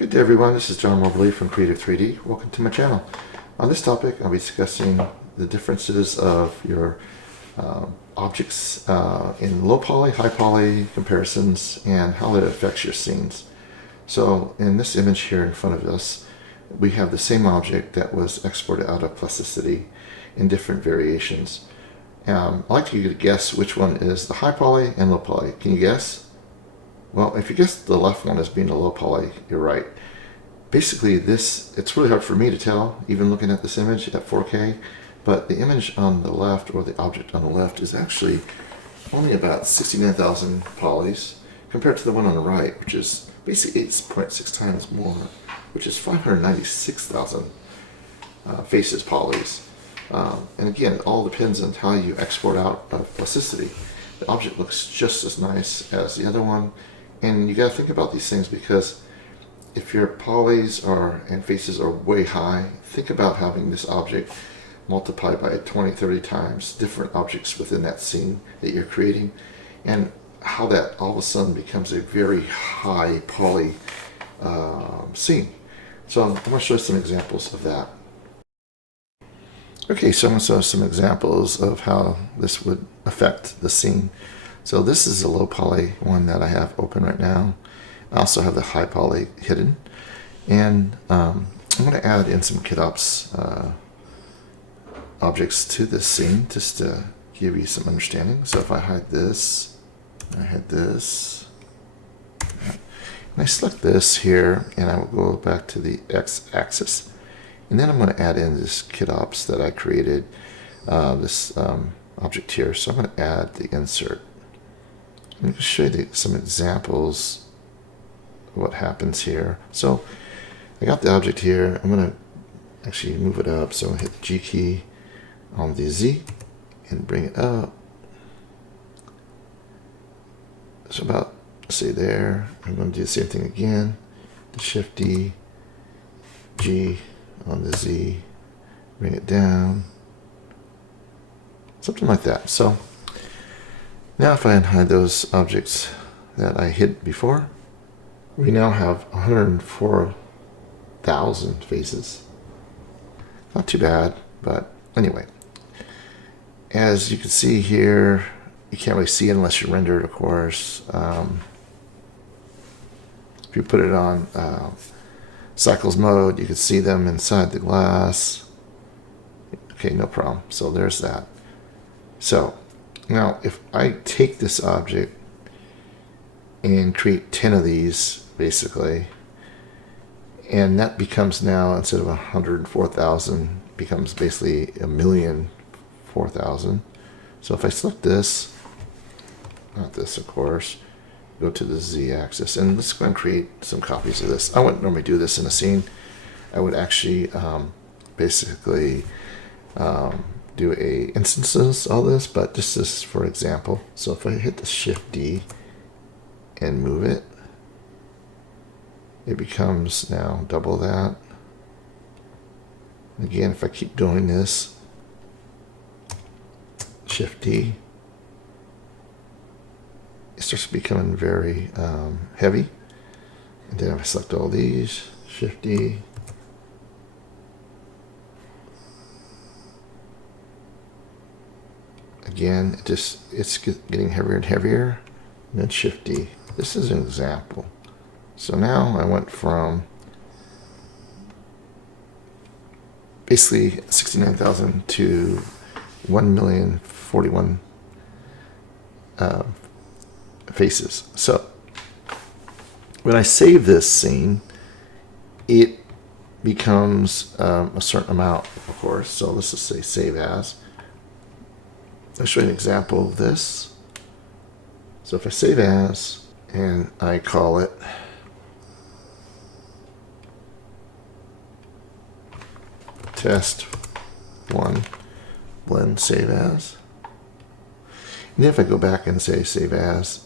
Good day everyone, this is John Mobley from Creative 3D. Welcome to my channel. On this topic I'll be discussing the differences of your objects in low poly, high poly comparisons and how it affects your scenes. So in this image here in front of us we have the same object that was exported out of Plasticity in different variations. I'd like you to guess which one is the high poly and low poly. Can you guess? Well, if you guess the left one as being a low poly, you're right. Basically it's really hard for me to tell, even looking at this image at 4K, but the image on the left, or the object on the left, is actually only about 69,000 polys compared to the one on the right, which is basically 8.6 times more, which is 596,000 faces polys. And again, it all depends on how you export out of Plasticity. The object looks just as nice as the other one. And you got to think about these things, because if your polys and faces are way high, think about having this object multiplied by 20, 30 times different objects within that scene that you're creating, and how that all of a sudden becomes a very high poly scene. So I'm going to show you some examples of that. Okay, so I'm going to show some examples of how this would affect the scene. So this is a low poly one that I have open right now. I also have the high poly hidden. And I'm going to add in some KitOps objects to this scene just to give you some understanding. So if I hide this, I hide this, and I select this here, and I will go back to the X-axis. And then I'm going to add in this KitOps that I created, this object here. So I'm going to add the insert. I'm going to show you some examples of what happens here. So I got the object here. I'm going to actually move it up. So hit the G key on the Z and bring it up. So about, say there. I'm going to do the same thing again. The Shift D, G on the Z, bring it down. Something like that. So now if I unhide those objects that I hid before, we now have 104,000 faces. Not too bad, but anyway. As you can see here, you can't really see it unless you render it, of course. If you put it on cycles mode, you can see them inside the glass. Okay, no problem. So there's that. So now if I take this object and create 10 of these, basically, and that becomes now, instead of 104,000, becomes basically 1,004,000. So if I select this, not this of course, go to the Z axis, and let's go and create some copies of this. I wouldn't normally do this in a scene. I would actually basically do a instances of this, but this is for example. So if I hit the Shift D and move it, it becomes now double that. Again, if I keep doing this, Shift D, it starts becoming very heavy. And then if I select all these, Shift D, again, it's getting heavier and heavier, and then Shift D. This is an example. So now I went from basically 69,000 to 1,041,000 faces. So when I save this scene, it becomes a certain amount, of course. So let's just say save as. I'll show you an example of this. So if I save as and I call it test 1 blend save as, and then if I go back and say save as,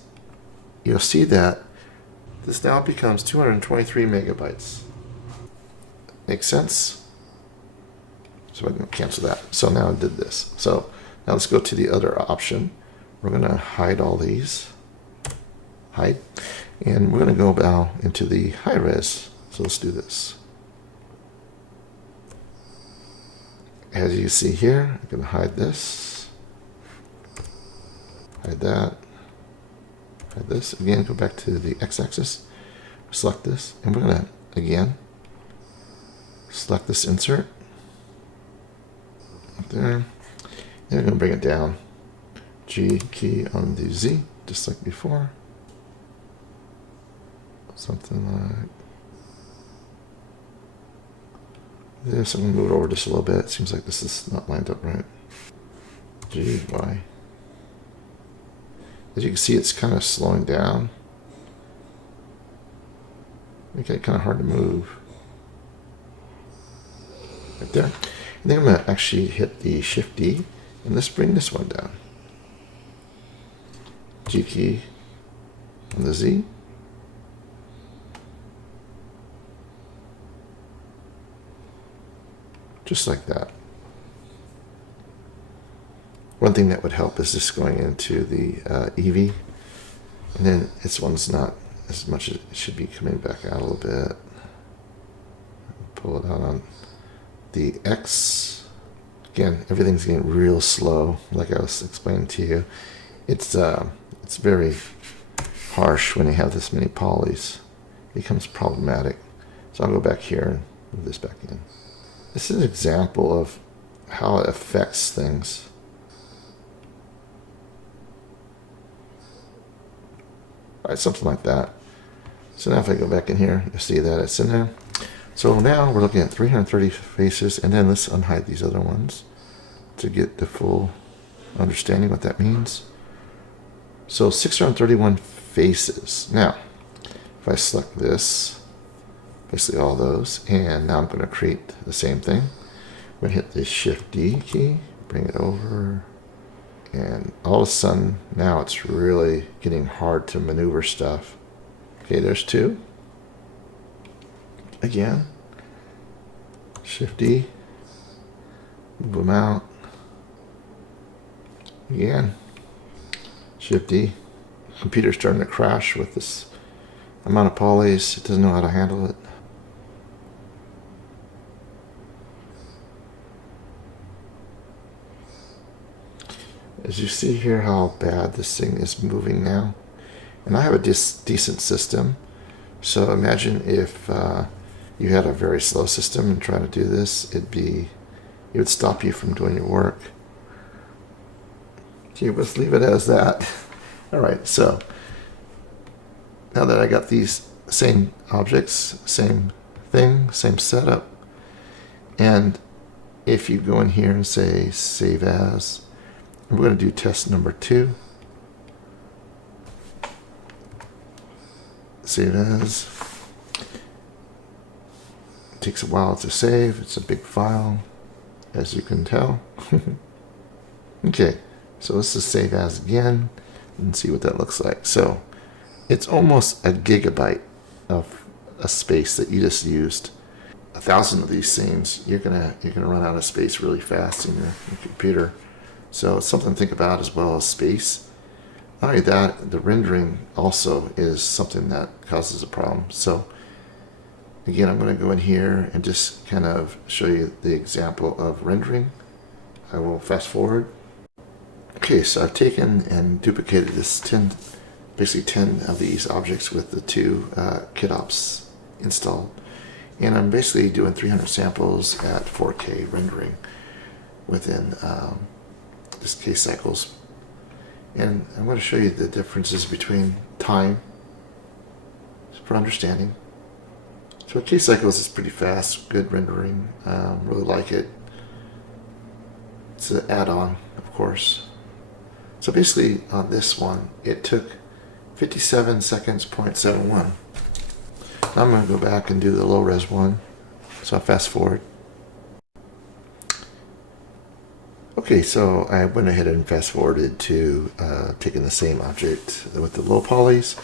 you'll see that this now becomes 223 megabytes. Makes sense? So I'm going to cancel that. So now I did this. So now let's go to the other option. We're going to hide all these. Hide. And we're going to go now into the high res So let's do this. As you see here, I'm going to hide this, hide that, hide this. Again, go back to the x-axis, select this, and we're going to, again, select this insert. Up there. And we're going to bring it down. G key on the Z, just like before. Something like this. I'm going to move it over just a little bit. It seems like this is not lined up right. G, Y. As you can see, it's kind of slowing down. Make it kind of hard to move. Right there. And then I'm going to actually hit the Shift D and let's bring this one down. G key on the Z. Just like that. One thing that would help is just going into the EV, and then this one's not as much as it should be coming back out a little bit. Pull it out on the X. Again, everything's getting real slow, like I was explaining to you. It's very harsh when you have this many polys. It becomes problematic. So I'll go back here and move this back in. This is an example of how it affects things. All right, something like that. So now if I go back in here, you'll see that it's in there. So now we're looking at 330 faces, and then let's unhide these other ones to get the full understanding what that means. So 631 faces. Now, if I select this, basically all those, and now I'm going to create the same thing. I'm going to hit the Shift D key, bring it over, and all of a sudden now it's really getting hard to maneuver stuff. Okay, there's two. Again, Shift D, move them out. Again, Shift D. Computer's starting to crash with this amount of polys. It doesn't know how to handle it. As you see here how bad this thing is moving now. And I have a decent system. So imagine if you had a very slow system and trying to do this, it would stop you from doing your work. Okay, let's leave it as that. All right, so now that I got these same objects, same thing, same setup, and if you go in here and say save as, we're going to do test number 2. Save as. It takes a while to save. It's a big file, as you can tell. Okay, so let's just save as again and see what that looks like. So it's almost a gigabyte of a space that you just used. 1,000 of these things, you're gonna run out of space really fast in your computer. So it's something to think about as well as space. Not only that, the rendering also is something that causes a problem. So again, I'm going to go in here and just kind of show you the example of rendering. I will fast forward. Okay, so I've taken and duplicated this basically 10 of these objects with the 2 kit ops installed. And I'm basically doing 300 samples at 4K rendering within this case cycles. And I'm going to show you the differences between time for understanding. So case cycles is pretty fast, good rendering, really like it. It's an add-on, of course. So basically on this one, it took 57 seconds, 0.71. Now I'm going to go back and do the low res one. So I fast forward. Okay, so I went ahead and fast forwarded to taking the same object with the low polys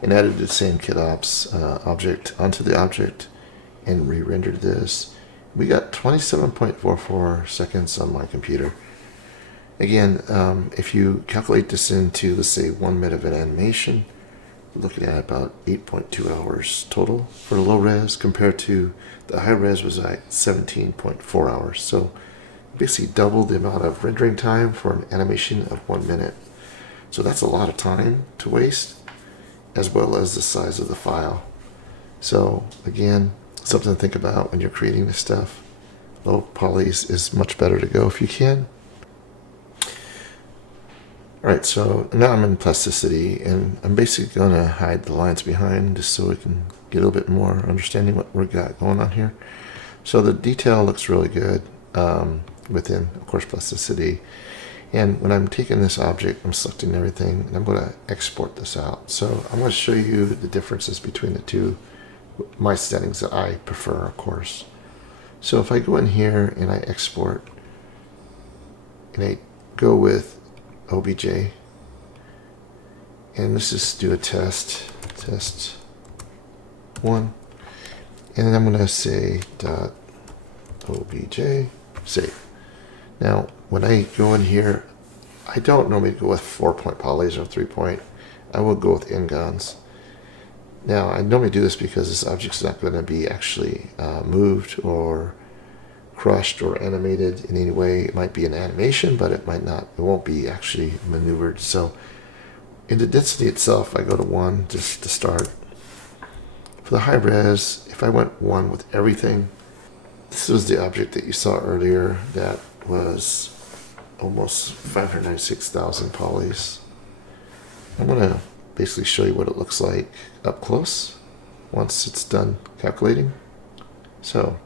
and added the same kit ops object onto the object and re-rendered this. We got 27.44 seconds on my computer. Again, if you calculate this into, let's say, 1 minute of an animation, looking at about 8.2 hours total for low res, compared to the high res was like 17.4 hours. So basically double the amount of rendering time for an animation of 1 minute. So that's a lot of time to waste, as well as the size of the file. So again, something to think about when you're creating this stuff. Low polys is much better to go if you can. Alright, so now I'm in Plasticity, and I'm basically going to hide the lines behind just so we can get a little bit more understanding what we've got going on here. So the detail looks really good within, of course, Plasticity. And when I'm taking this object, I'm selecting everything, and I'm going to export this out. So I'm going to show you the differences between the two, my settings that I prefer, of course. So if I go in here and I export, and I go with OBJ, and let's just do a test 1, and then I'm going to say .obj save. Now when I go in here, I don't normally go with 4-point polys or 3-point. I will go with n-gons. Now I normally do this because this object's not going to be actually moved or crushed or animated in any way. It might be an animation, but it won't be actually maneuvered. So in the density itself, I go to 1 just to start. For the high res, if I went 1 with everything, this was the object that you saw earlier that was almost 596,000 polys. I'm going to basically show you what it looks like up close once it's done calculating. So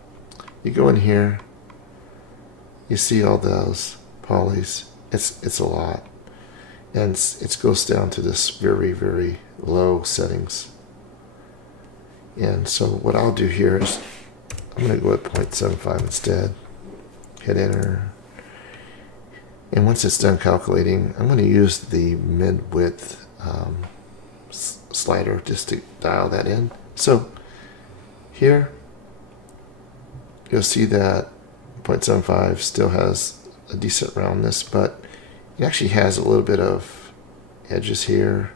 you go in here, you see all those polys. It's a lot, and it goes down to this very, very low settings. And so what I'll do here is I'm going to go at 0.75 instead. Hit enter. And once it's done calculating, I'm going to use the mid-width slider just to dial that in. So here you'll see that 0.75 still has a decent roundness, but it actually has a little bit of edges here.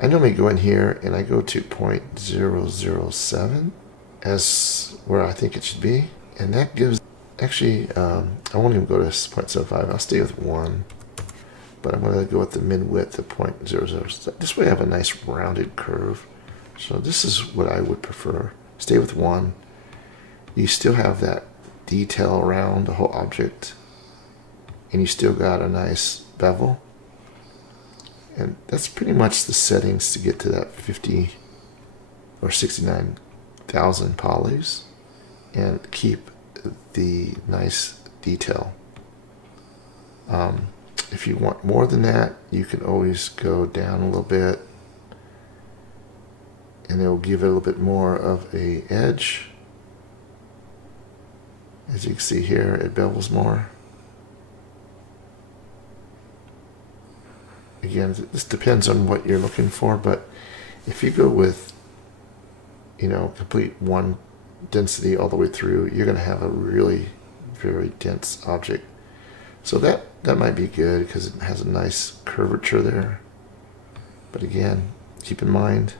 I normally go in here and I go to 0.007 as where I think it should be, and that gives, actually I won't even go to 0.75, I'll stay with 1, but I'm going to go with the mid width of 0.00. This way I have a nice rounded curve. So this is what I would prefer. Stay with 1. You still have that detail around the whole object, and you still got a nice bevel. And that's pretty much the settings to get to that 50 or 69,000 polys and keep the nice detail. If you want more than that, you can always go down a little bit, and it will give it a little bit more of a edge. As you can see here, it bevels more. Again, this depends on what you're looking for, but if you go with, complete 1 density all the way through, you're going to have a really very dense object. So that might be good because it has a nice curvature there. But again, keep in mind,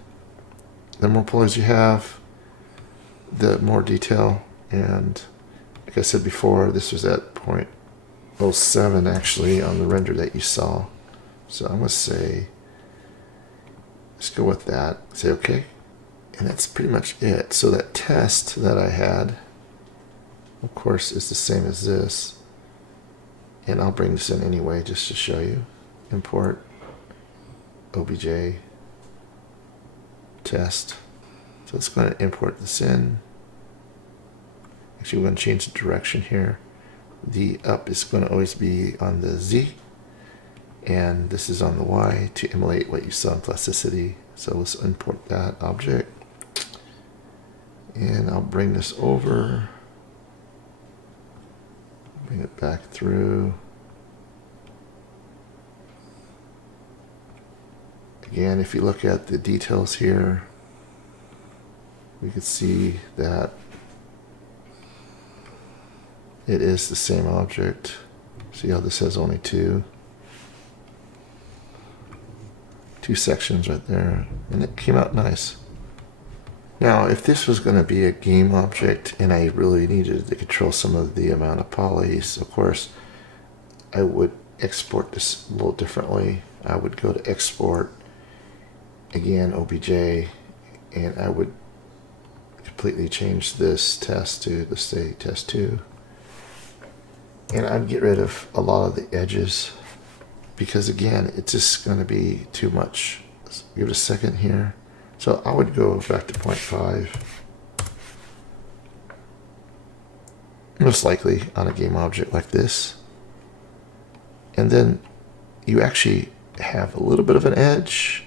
the more polys you have, the more detail. And like I said before, this was at 0.07 actually on the render that you saw. So I'm going to say, let's go with that. Say OK. And that's pretty much it. So that test that I had, of course, is the same as this. And I'll bring this in anyway just to show you. Import obj test. So it's going to import this in. Actually, we're going to change the direction here. The up is going to always be on the Z, and this is on the Y to emulate what you saw in Plasticity. So let's import that object, and I'll bring this over, bring it back through. Again, if you look at the details here, we can see that it is the same object. See how this has only 2? 2 sections right there, and it came out nice. Now, if this was going to be a game object and I really needed to control some of the amount of polys, of course, I would export this a little differently. I would go to export, again, OBJ, and I would completely change this test to, let's say, test 2. And I'd get rid of a lot of the edges because, again, it's just going to be too much. Let's give it a second here. So I would go back to 0.5, most likely on a game object like this. And then you actually have a little bit of an edge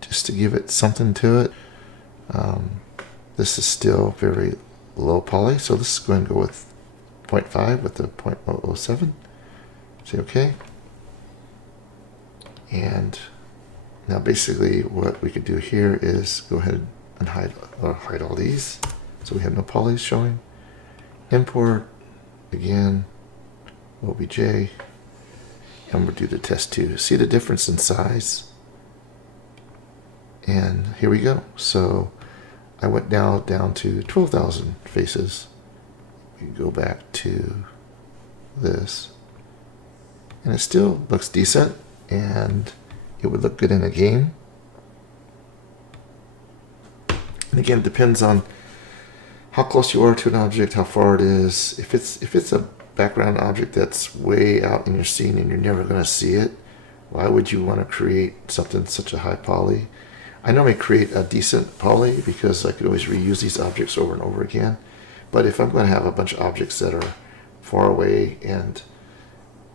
just to give it something to it. This is still very low poly, so let's go ahead and go with 0.5 with the 0.007. Say OK. And now basically what we could do here is go ahead and hide all these. So we have no polys showing. Import, again, OBJ, and we'll do the test 2. See the difference in size? And here we go. So I went down to 12,000 faces. We can go back to this. And it still looks decent, and it would look good in a game. And again, it depends on how close you are to an object, how far it is. If it's a background object that's way out in your scene and you're never going to see it, why would you want to create something such a high poly? I normally create a decent poly because I could always reuse these objects over and over again. But if I'm going to have a bunch of objects that are far away and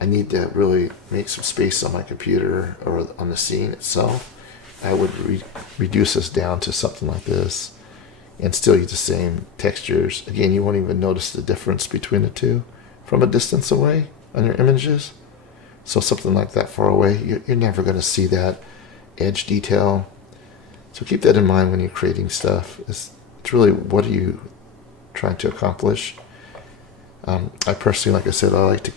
I need to really make some space on my computer or on the scene itself, I would reduce this down to something like this and still use the same textures. Again, you won't even notice the difference between the two from a distance away on your images. So something like that far away, you're never going to see that edge detail. So keep that in mind when you're creating stuff. It's really, what are you trying to accomplish? I personally, like I said, I like to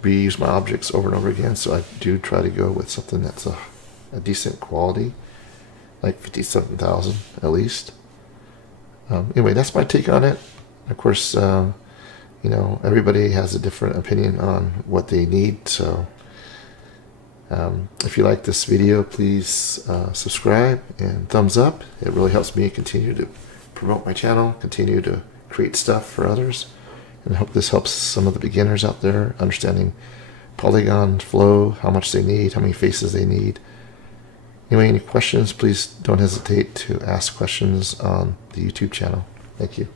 reuse my objects over and over again, so I do try to go with something that's a decent quality, like 57,000 at least. Anyway, that's my take on it. Of course, you know, everybody has a different opinion on what they need, so if you like this video, please subscribe and thumbs up. It really helps me continue to promote my channel, continue to create stuff for others, and I hope this helps some of the beginners out there understanding polygon flow, how much they need, how many faces they need. Anyway, any questions, please don't hesitate to ask questions on the YouTube channel. Thank you.